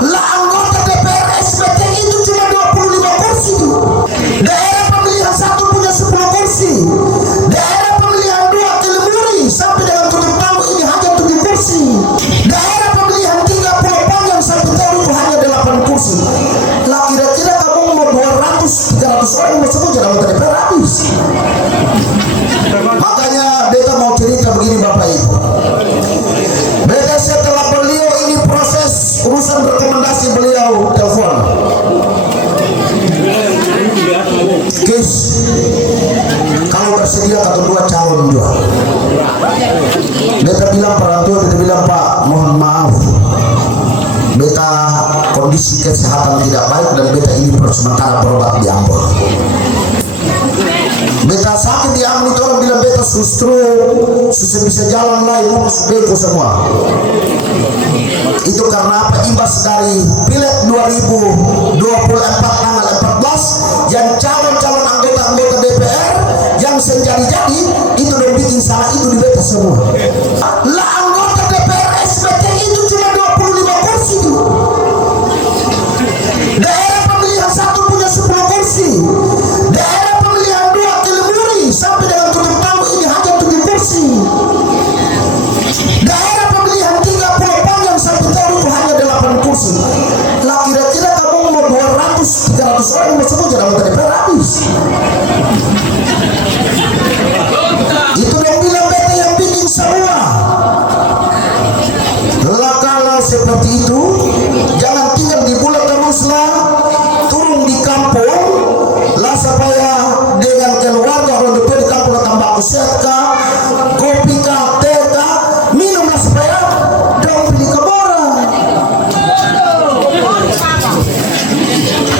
Lah anggota DPR SBT itu cuma 25 kursi. Daerah pemilihan 1 punya 10 kursi. Daerah pemilihan 2 Telemuri sampai dengan tutup tamu ini hanya 7 kursi. Daerah pemilihan 3 Pulau Panjang sampai tahu itu hanya 8 kursi. Lah kira-kira kamu mau 200-300 orang mau sebut jadi anggota DPR habis. Makanya beta mau cerita begini Bapak Ibu. Beta setelah beliau ini proses urusan rekomendasi beliau telepon. Kis, kalau bersedia atau 2 calon juga. Beta bilang perantua, beta bilang Pak, mohon maaf. Beta kondisi kesehatan tidak baik dan beta ini sementara berobat di Ambon. Beta sakit di Ambon itu orang bilang beta susah bisa jalan lain beko semua. Itu karena apa? Imbas dari Pileg 2024 tanggal 14 yang calon-calon anggota DPR yang senjadi-jadi itu udah bikin salah itu di beta semua. Lah anggota DPR SBT itu cuma 25 kursi. Daerah pemilihan 1 punya 10 kursi. Daerah pemilihan 2 Telemuri sampai dengan tutup tamu ini hanya 7 kursi. Daerah pemilihan 3 Pulau Panjang sampai tahu itu hanya 8 kursi. Lah kira-kira kamu mau 200-300 orang mau sebut jadi anggota DPR habis. Itu yang bilang beta yang bikin semua. Lah kalau seperti itu jangan tinggal di bulan teruslah, turun di kampung lah supaya dengan keluarga orang tua di kampung tambah uset kah, kopi kah, teh kah, minumlah supaya dong beli keboran.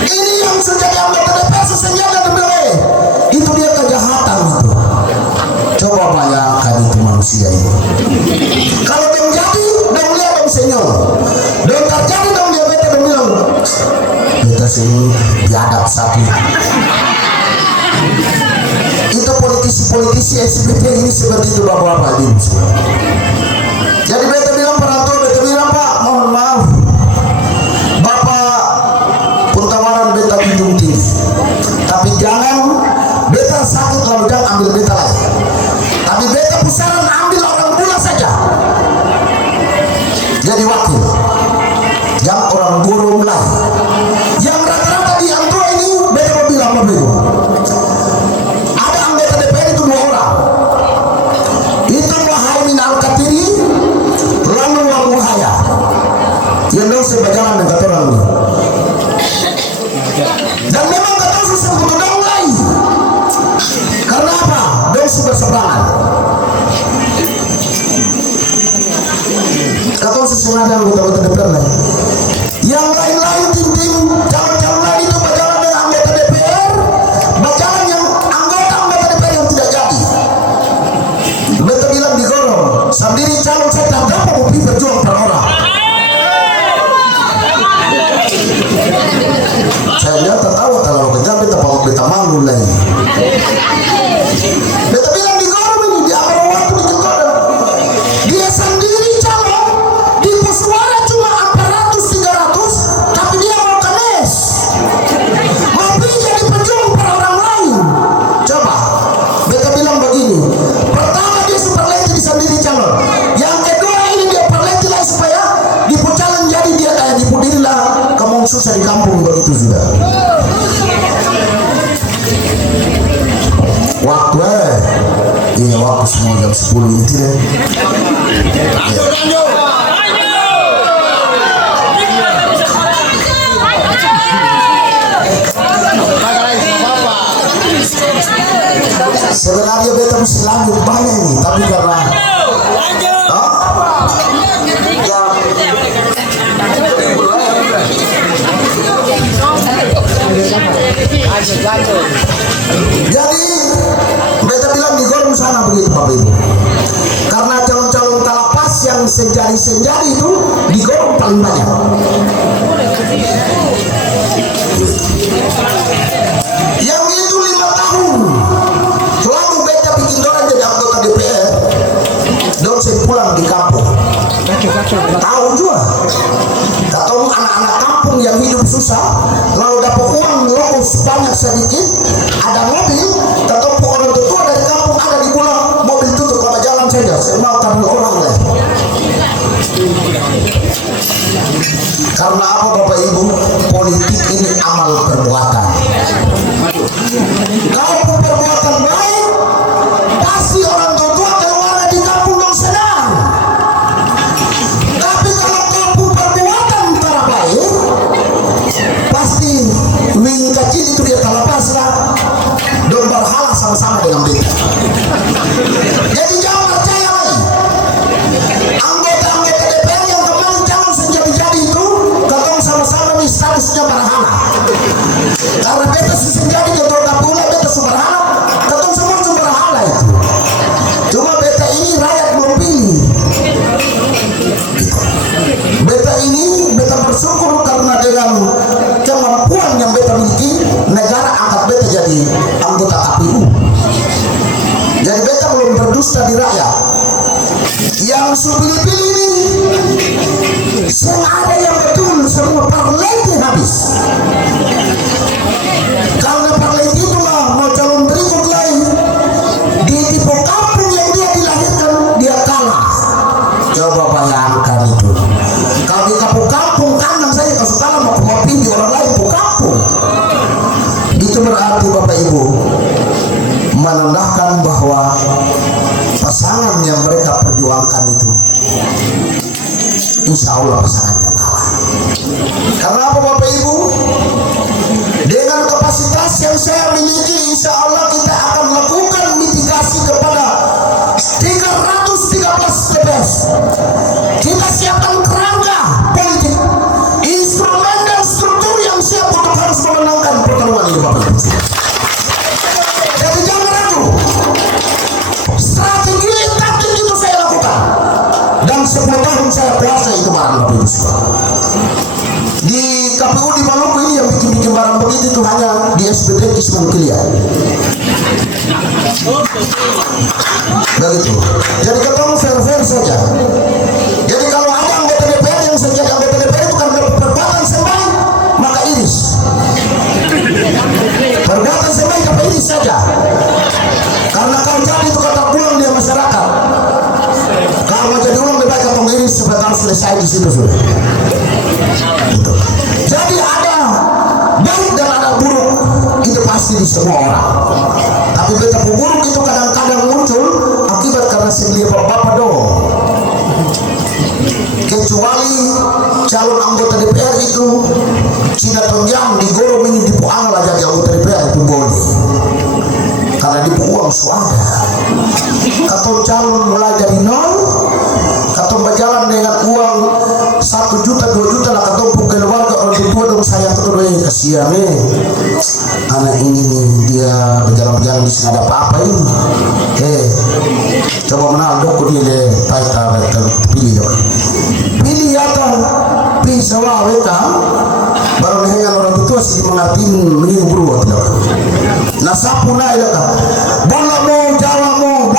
Ini yang sudah anggota DPR sesenjata DPR itu dia kejahatan itu. Coba bayangkan itu manusia ini. Kalau dong jadi, dong lihat dong senyum. Dong terjadi dong dia beta dong bilang, beta sini biadab sakit. Itu politisi-politisi SBT ini seperti itu bapak-bapak ini. Jadi beta bilang perantua, beta bilang Pak, mohon maaf. Bapak puntawaran beta junjung tinggi. Tapi jangan beta sakit lalu jangan ambil beta lagi. Tapi beta pusaran ambil orang pula saja. Jadi wakil. Yang orang burung lagi. Yang rata-rata di Antua ini beta mau bilang begitu. Ada anggota DPR itu 2 orang. Itu Muhaimin Al-Katiri lalu Wamuhaya. Yang tahu saya berjalan dengan kata orang ini. Dan memang gak tahu susah untuk dong lagi. Karena apa? Dong sudah seberangan. Gak tahu sesuatu ada anggota DPR lagi. Yang lain-lain tim-tim calon-calon lain itu berjalan dengan anggota DPR, berjalan yang anggota DPR yang tidak jadi. Beta bilang digorong, sendiri calon saya tak dapat mau berjuang per orang. Saya lihat tertawa kalau kerja beta malu lagi. Beta bilang digorong ini dia ambil waktu di Jenggoda. Dia sendiri calon di suara cuma 400-300, tapi dia mau kenes. Mau jadi pejuang per orang lain. Coba, beta bilang begini. Pertama dia superleti di sendiri calon. Yang kedua ini dia perleti lah supaya dipucalan jadi dia kayak dipudirilah kamu susah di kampung begitu sudah. Waktu iya waktu semua jam 10 itu deh. Sebenarnya beta mesti lanjut banyak ini, tapi karena jadi beta bilang di gorong sana begitu Bapak Ibu. Karena calon-calon talapas yang senjadi-senjadi itu di gorong paling banyak. Yang itu 5 tahun. Lalu beta bikin orang jadi anggota DPR. Dong saya pulang di kampung. Tahu juga. Tahu anak anak kampung yang hidup susah, lalu dapat uang loko sebanyak sedikit, ada mobil, ketemu orang tua dari kampung ada di pulau, mobil tutup pada jalan saja, saya mau taruh orang lain. Karena apa Bapak Ibu? Politik ini amal perbuatan. Kalau perbuatan baik, pasti orang tua keluar di kampung dong senang. Tapi kalau kampung perbuatan tidak baik, pasti wing kecil itu dia terlepas lah. Dong berhala sama-sama dengan beta. Jadi jangan percaya lagi. Anggota-anggota DPR yang kemarin calon senjadi-jadi itu, katong sama-sama nih statusnya berhala. Karena beta senjadi ketua kapula, beta berhala, katong semua berhala itu. Cuma beta ini rakyat belum pilih. Beta ini, beta bersyukur karena dengan kemampuan yang beta miliki, negara angkat beta jadi anggota KPU. Jadi beta belum berdusta di rakyat. Yang supilih-pilih ini, ada yang betul semua parlente habis. Karena parlente itulah mau calon berikut lain di tipe kampung yang dia dilahirkan dia kalah. Coba bayangkan itu. Kalau di kampung kanan saya kalau kalah mau pilih orang lain di kampung. Itu berarti Bapak Ibu menandakan bahwa pasangan yang mereka perjuangkan itu insya Allah pasangan yang kalah. Karena apa Bapak Ibu? Dengan kapasitas yang saya miliki, insya Allah kita akan lakukan mitigasi kepada 313 TPS. Kita siapkan kerangka politik, instrumen dan struktur yang siap untuk harus memenangkan pertarungan ini Bapak Ibu. Jadi jangan ragu. Strategi taktik itu saya lakukan. Dan 10 tahun saya kuasa itu barang Bapak Ibu. Di KPU di Maluku ini yang bikin barang begitu itu hanya di SPT Isman Kilia. Begitu. Jadi ketemu fair-fair saja. Jadi kalau ada anggota DPR yang menjadi anggota DPR itu karena perbuatan sembahyang, maka iris. Perbuatan sembahyang apa iris saja. Karena kalau jadi itu kata pulang dia masyarakat. Kalau mau jadi ulang lebih baik atau iris supaya harus selesai di situ sudah. Gitu. Jadi ada baik dan ada buruk itu pasti di semua orang. Tapi betapa buruk itu kadang-kadang muncul akibat karena sendiri bapak doang. Kecuali calon anggota DPR itu Cina Tonjang digorong ini di puang lah jadi anggota DPR itu boleh. Karena di uang suara. Katong calon mulai dari nol, katong berjalan dengan uang 1 juta 2 juta lah katong pun keluarga orang tua dong saya tuh kasihan anak ini nih dia berjalan-jalan di sini ada apa-apa ini. Coba menal dok dia le pilih dok. Pilih atau bisa waweta baru dengan orang tua sih mengerti mending buru atau nah sapu naik kan bolamu jawamu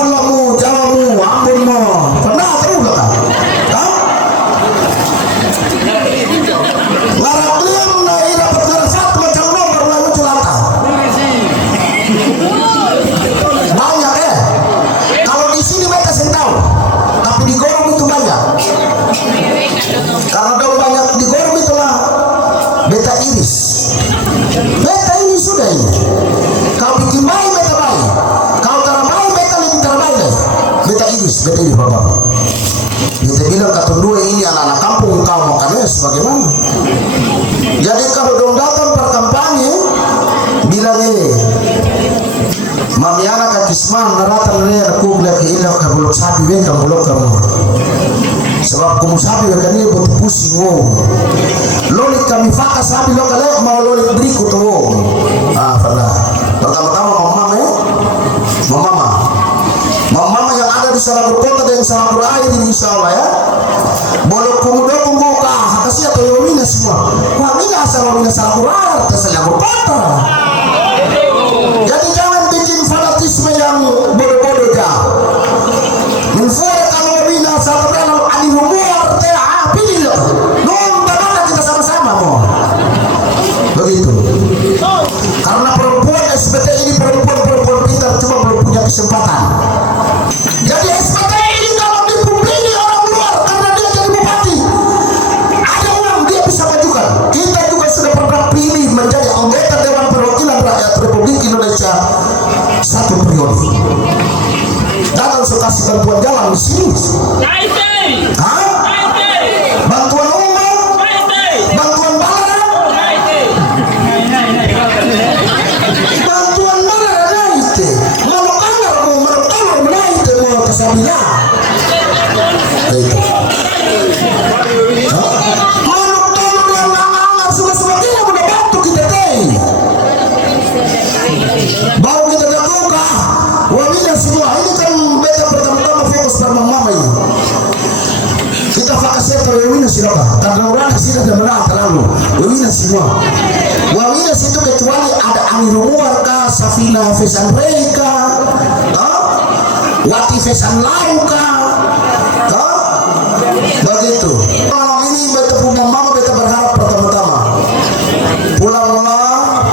ambonmu pernah tahu kan larang liam naik dapat ngerasat macam nomor lalu celaka banyak kalau di sini mereka tahu tapi di gorong itu banyak karena dong banyak di gorong itulah beta iris beta ini sudah ini kalau bikin baik beta baik kalau terbaik beta lebih terbaik beta iris bapak beta bilang kata dua ini anak-anak kampung kau mau kades bagaimana jadi kalau dong datang perkampanye bilang mami anak kakisman naratan aku bilang ke ilah kabulok sapi beka bulok kamu sebab kamu sapi beka ini buat pusing lolit kami fakas sapi lo kalian mau lolit berikut pernah pertama-tama mama yang ada di Salabur Kota dan Salabur Air ini insya Allah ya bolok kumudokong buka kasih atau yomina semua wamina asal wamina Salabur Air ke Salabur Kota jadi jangan bikin fanatisme yang bodoh-bodoh ya infore kalau wamina Salabur Air animo muar pilih loh kita sama-sama kasih bantuan jalan di sini? Hah? Bantuan umum? Bantuan barang? Bantuan barang naik. Mau anggar mau mertolong naik mau kesamina. Itu. Mau tolong yang anggar suka-sukanya udah bantu kita teh. Baru kita jaga. Wawina semua ini kan beta pertama-tama fokus sama mama ini. Kita fokus sektor wawina siapa? Karena orang sini ada menang terlalu. Wawina semua. Wawina situ kecuali ada Angin Umuar kah, Safina Fesan Reika, Wati Fesan Lauka, begitu. Malam ini beta punya mama beta berharap pertama-tama pulanglah.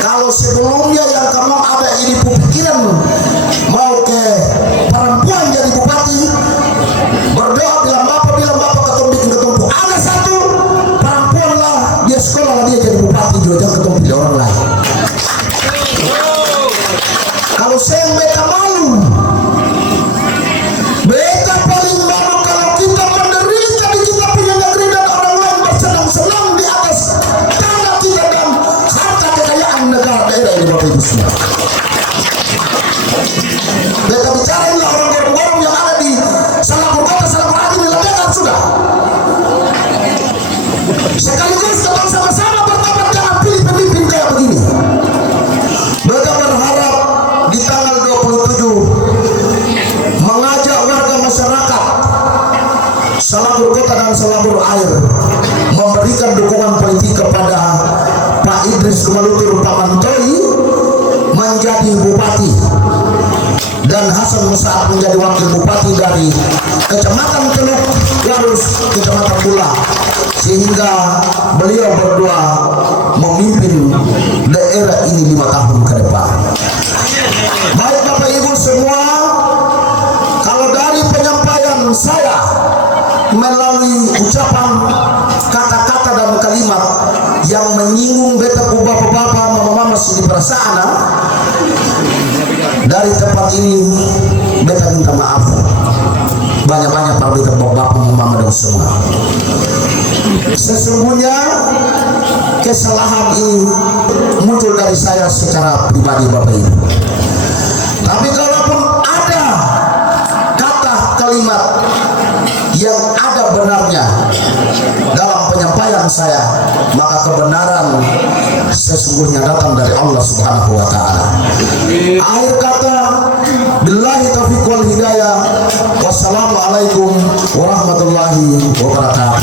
Kalau sebelumnya yang kamu ada ini pikiran mau ke perempuan jadi bupati, berdoa bilang bapak ketumpu ada satu perempuan lah dia sekolah lah dia jadi bupati juga jangan ketumpu orang lain. Kalau saya beta malu, beta paling malu kalau kita menderita di kita punya negeri dan orang lain bersenang-senang di atas tanah kita dan harta kekayaan negara daerah ini Bapak Ibu semua. Beta bicarain lah orang warung yang ada di Salapur Kota, Salapur Haji, diledakan sudah. Sekaligus kita sama-sama bertobat jangan pilih pemimpin kayak begini. Beta berharap di tanggal 27 mengajak warga masyarakat Salapur Kota dan Salapur Air memberikan dukungan politik kepada Pak Idris Kumalutur Pamantoi menjadi bupati dan Hasan Musa'ab menjadi wakil bupati dari Kecamatan Teluk Garus, Kecamatan Bula, sehingga beliau berdua memimpin daerah ini 5 tahun ke depan. Baik Bapak Ibu semua, kalau dari penyampaian saya melalui ucapan kata-kata dan kalimat yang menyinggung beta bapak-bapak mama-mama di perasaan, dari tempat ini beta minta maaf banyak-banyak para beta bapak mama dan semua. Sesungguhnya kesalahan ini muncul dari saya secara pribadi Bapak Ibu. Tapi kalaupun ada kata kalimat yang ada benarnya dalam penyampaian saya, maka kebenaran sesungguhnya datang dari Allah Subhanahu wa Ta'ala. Akhir kata, billahi taufiq wal hidayah. Wassalamualaikum warahmatullahi wabarakatuh.